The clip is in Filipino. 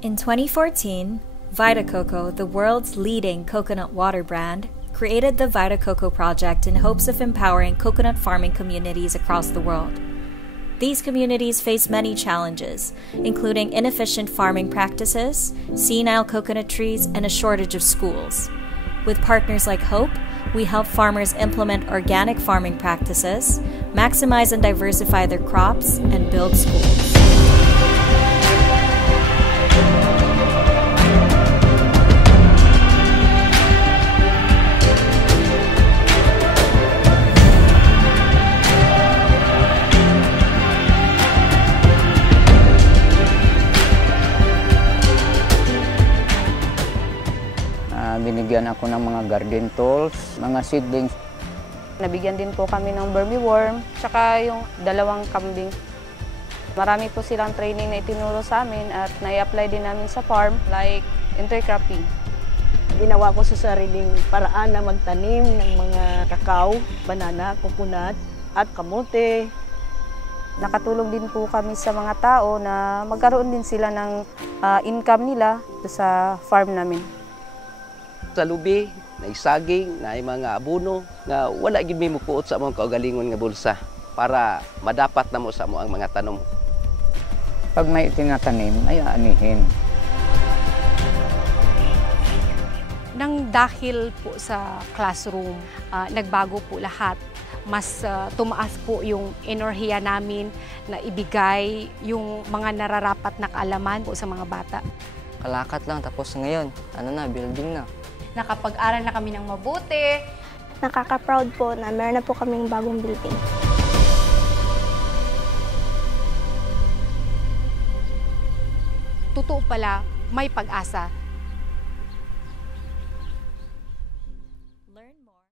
In 2014, Vita Coco, the world's leading coconut water brand, created the Vita Coco Project in hopes of empowering coconut farming communities across the world. These communities face many challenges, including inefficient farming practices, senile coconut trees, and a shortage of schools. With partners like Hope, we help farmers implement organic farming practices, maximize and diversify their crops, and build schools. Binigyan ako ng mga garden tools, mga seedlings. Nabigyan din po kami ng vermiworm, tsaka yung 2 kambing. Marami po silang training na itinuro sa amin at nai-apply din namin sa farm, like intercropping. Ginawa ko sa sariling paraan na magtanim ng mga kakao, banana, coconut at kamote. Nakatulong din po kami sa mga tao na magkaroon din sila ng income nila sa farm namin. Sa lubi, na isaging, na mga abono, nga wala gid mi mukuot sa among kaugalingon nga bulsa para madapat namo sa amo ang mga tanom. Pag may tinatanim, ay aanihin. Nang dahil po sa classroom, nagbago po lahat. Mas tumaas po yung enerhiya namin na ibigay yung mga nararapat na kaalaman po sa mga bata. Kalakat lang, tapos ngayon, building na. Nakapag-aral na kami ng mabuti. Nakaka-proud po na meron na po kaming bagong building. Totoo pala, may pag-asa